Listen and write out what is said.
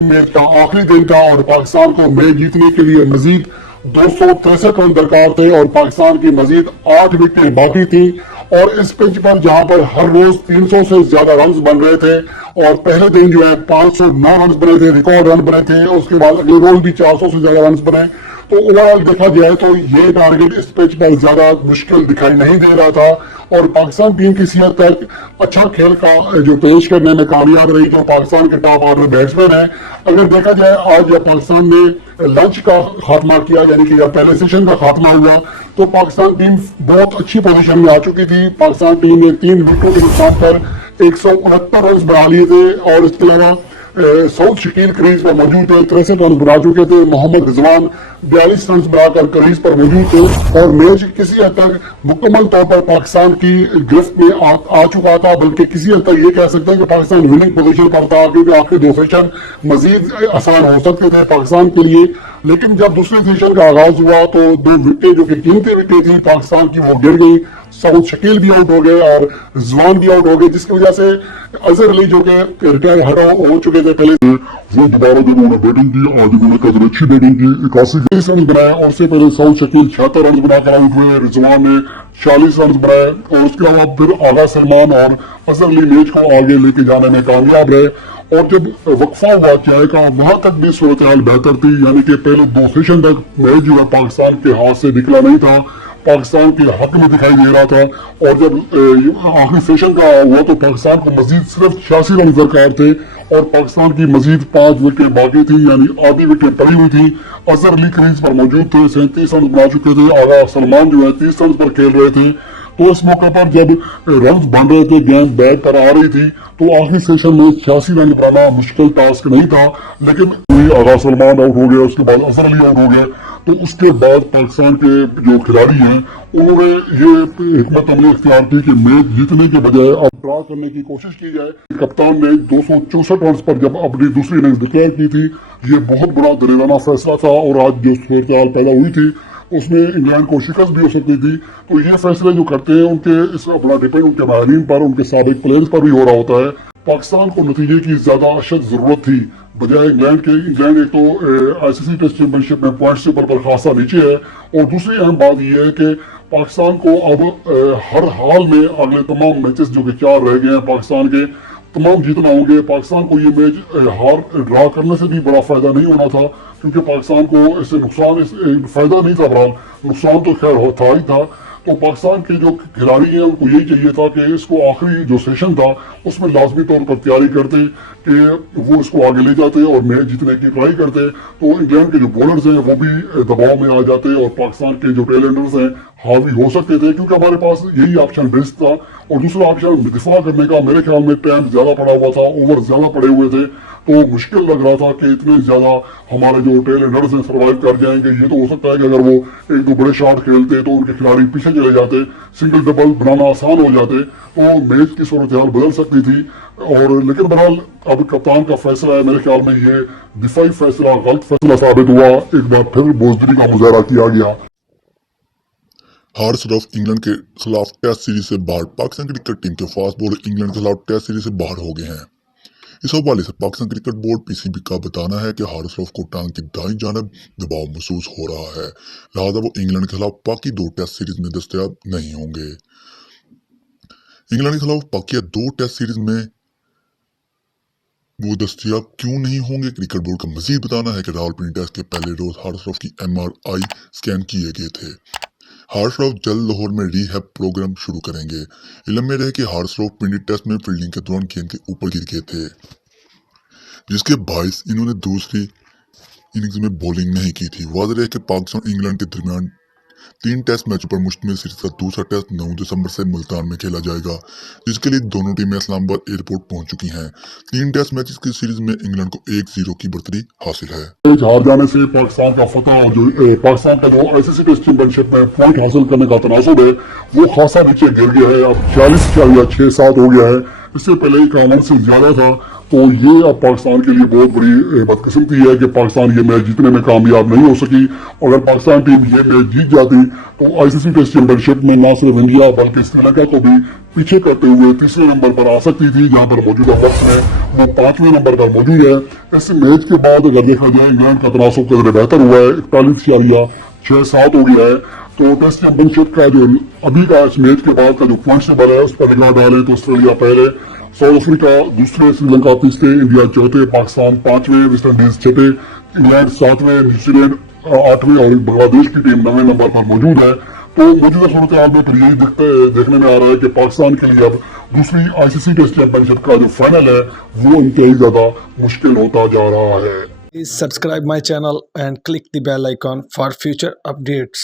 Match का आखिरी दिन था और पाकिस्तान को मैच जीतने के लिए मजीद 263 रन दरकार थे और पाकिस्तान की मजीद 8 विकेटें बाकी थी। और इस पिच पर जहां पर हर रोज 300 से ज्यादा रन बन रहे थे और पहले दिन जो है 509 रन बने थे, रिकॉर्ड रन बने थे, उसके बाद अगले रोज भी 400 से ज्यादा रन बने। तो ओवरऑल देखा जाए तो ये टारगेट इस पिच पर ज्यादा मुश्किल दिखाई नहीं दे रहा था और पाकिस्तान टीम किसी हद तक अच्छा खेल का जो पेश करने में कामयाब रही, जो पाकिस्तान के टॉप ऑर्डर बैट्समैन है। अगर देखा जाए आज जब पाकिस्तान ने लंच का खात्मा किया, यानी कि जब पहले सेशन का खात्मा हुआ, तो पाकिस्तान टीम बहुत अच्छी पोजीशन में आ चुकी थी। पाकिस्तान टीम ने 3 विकेटों के नुकसान पर 169 रन बना लिए थे और इसके अलावा साउथ शकील क्रीज पर मौजूद थे, 63 रन बना चुके थे। मोहम्मद रिजवान 42 रन बनाकर क्रीज पर मौजूद थे और मैच किसी हद तक मुकम्मल तौर पर पाकिस्तान की गिरफ्त में आ चुका था, बल्कि किसी हद तक ये कह सकते हैं कि पाकिस्तान विनिंग पोजीशन पर था, क्योंकि आखिरी 2 सेशन मजीद आसान हो सकते थे पाकिस्तान के लिए। लेकिन जब दूसरे सेशन का आगाज हुआ तो 2 विकेट जो कि कीमती विकेट थी पाकिस्तान की, वो गिर गई। साउथ शकील भी आउट हो गए और रिजवान भी आउट हो गए, जिसकी वजह से अजहर अली जो कि रिटायर हो चुके थे पहले, वो दोबारा जब उन्होंने बैटिंग की, आज उन्होंने कदर अच्छी बैटिंग की, 81 रन बनाए और उससे पहले साउथ शकील 76 रन बनाकर आउट हुए, रिजवान ने 46 रन बनाए और उसके अलावा फिर आगा सलमान और अजहर अली मैच को आगे लेके जाने में कामयाब रहे। और जब वक्फा हुआ चाय का, वहां तक भी सूरत हाल बेहतर थी, यानी कि पहले 2 सेशन तक मैच जो है पाकिस्तान के हाथ से निकला नहीं था, पाकिस्तान के हक में दिखाई दे रहा था। और जब आखिरी सेशन का हुआ तो पाकिस्तान को मजीद सिर्फ 86 रन दरकार थे और पाकिस्तान की मजीद 5 विकेट बाकी थी, यानी आधी विकेट पड़ी हुई थी। अजहर अली क्रीज पर मौजूद थे, 37 रन बना चुके थे, आगा सलमान जो है 30 रन पर खेल रहे थे। तो इस मौके पर जब रन बन रहे थे, गेंद बैट पर आ रही थी, तो आखिरी सेशन में 86 रन बनाना मुश्किल टास्क नहीं था। लेकिन आगा सलमान आउट हो गया, उसके बाद अजहर अली आउट हो गए, तो उसके बाद पाकिस्तान के जो खिलाड़ी हैं उन्होंने ये हिकमत अमली इख्तियार की कि मैच जीतने के बजाय अब ड्रा करने की कोशिश की जाए। कप्तान ने 264 रन पर जब अपनी दूसरी इनिंग्स डिक्लेयर की थी, ये बहुत बड़ा दलेराना फैसला था और आज जो सूरत पैदा हुई थी उसमें इंग्लैंड को शिकस्त भी हो सकती थी। तो ये फैसले जो करते हैं उनके इस अपना डिपेंड उनके माहिरीन पर, उनके साबिक प्लेयर्स पर भी हो रहा होता है। पाकिस्तान को नतीजे की ज्यादा अशद जरूरत थी बजाय इंग्लैंड के। इंग्लैंड एक तो आईसीसी टेस्ट चैंपियनशिप में पॉइंट्स टेबल पर खासा नीचे है और दूसरी अहम बात यह है कि पाकिस्तान को अब हर हाल में अगले तमाम मैचेस जो कि 4 रह गए हैं पाकिस्तान के, तमाम जीतना होंगे। पाकिस्तान को ये मैच हार ड्रा करने से भी बड़ा फायदा नहीं होना था, क्योंकि पाकिस्तान को इससे नुकसान फायदा नहीं था, बहरहाल नुकसान तो खैर था ही था। तो पाकिस्तान के जो खिलाड़ी हैं उनको यही चाहिए था कि इसको आखिरी जो सेशन था उसमें लाजमी तौर पर तैयारी करते कि वो इसको आगे ले जाते और मैच जीतने की ट्राई करते। तो इंग्लैंड के जो बॉलर्स हैं वो भी दबाव में आ जाते और पाकिस्तान के जो टेलेंडर्स हैं हावी हो सकते थे, क्योंकि हमारे पास यही ऑप्शन बेस्ट था। और दूसरा ऑप्शन दिफा करने का मेरे ख्याल में टाइम ज्यादा पड़ा हुआ था, ओवर ज्यादा पड़े हुए थे, तो मुश्किल लग रहा था कि इतने ज्यादा हमारे जो टेलेंडर्स हैं सर्वाइव कर जाएंगे। ये तो हो सकता है कि अगर वो 1-2 बड़े शॉट खेलते तो उनके खिलाड़ी पीछे चले जाते, सिंगल डबल बनाना आसान हो जाते, तो मैच की सूरत हाल बदल सकती थी। और लेकिन बहरहाल अब कप्तान का फैसला है, मेरे ख्याल में ये दिफाई फैसला गलत फैसला साबित हुआ। एक बार फिर बोजदरी का मुजाहरा किया गया। हारिस रऊफ इंग्लैंड के खिलाफ टेस्ट सीरीज से बाहर। पाकिस्तान क्रिकेट टीम के फास्ट बॉलर इंग्लैंड के खिलाफ टेस्ट सीरीज से बाहर हो गए हैं। इस हवाले से पाकिस्तान क्रिकेट बोर्ड पीसीबी का बताना है कि हारिस रऊफ को टांग की दाईं जानब दबाव महसूस हो रहा है, लिहाजा वो इंग्लैंड के खिलाफ बाकी 2 टेस्ट सीरीज में दस्तयाब नहीं होंगे। इंग्लैंड के खिलाफ बाकी 2 टेस्ट सीरीज में वो दस्तयाब क्यों नहीं होंगे, क्रिकेट बोर्ड का मजीद बताना है कि रावलपिंडी टेस्ट के पहले रोज हारिस रऊफ की MRI स्कैन किए गए थे। हारिस रऊफ जल्द लाहौर में रीहैब प्रोग्राम शुरू करेंगे। इल्म में रहे कि हारिस रऊफ पिंडी टेस्ट में फील्डिंग के दौरान गेंद के ऊपर गिर गए थे, जिसके बायस इन्होंने दूसरी इनिंग्स में बॉलिंग नहीं की थी। वाज़ेह है कि पाकिस्तान इंग्लैंड के दरमियान 3 टेस्ट मैचों पर मुश्तमिल सीरीज का दूसरा टेस्ट 9 दिसंबर से मुल्तान में खेला जाएगा, जिसके लिए दोनों टीमें इस्लामाबाद एयरपोर्ट पहुंच चुकी हैं। 3 टेस्ट मैचेस की सीरीज में इंग्लैंड को 1-0 की बढ़तरी हासिल है। हार जाने से पाकिस्तान का फतह और जो पाकिस्तान का जो आईसीसी टेस्ट चैंपियनशिप में पॉइंट हासिल करने का तनासब है वो खासा नीचे गिर गया है। अब 40 या 6-7 हो गया है, इससे पहले 51 से ज्यादा था। तो ये अब पाकिस्तान के लिए बहुत बड़ी बदकिस्मती है कि पाकिस्तान ये मैच जीतने में कामयाब नहीं हो सकी। अगर पाकिस्तान टीम ये मैच जीत जाती तो आईसीसी टेस्ट चैंपियनशिप में न सिर्फ इंडिया बल्कि श्रीलंका को भी पीछे करते हुए तीसरे नंबर पर आ सकती थी, जहां पर मौजूदा वक्त में वो 5वें नंबर पर मौजूद है। इस मैच के बाद अगर देखा जाए इंग्लैंड का तनासब कदर बेहतर हुआ है, 41.67 हो गया है। तो टेस्ट चैंपियनशिप का जो अभी का इस मैच के बाद का जो पॉइंट टेबल है उस पर निगाह डालें तो ऑस्ट्रेलिया पहले, साउथ अफ्रीका दूसरे, श्रीलंका तीसरे, इंडिया चौथे, पाकिस्तान पांचवें, वेस्ट इंडीज छठे, इंग्लैंड सातवें, न्यूजीलैंड आठवें और बांग्लादेश की टीम 9वें नंबर पर मौजूद है। तो मौजूदा सूरत हाल में फिर यही देखने में आ रहा है कि पाकिस्तान के लिए अब दूसरी आईसीसी टेस्ट चैंपियनशिप का जो फाइनल है वो इंतहाई ज्यादा मुश्किल होता जा रहा है। Please subscribe my channel and click the bell icon for future updates.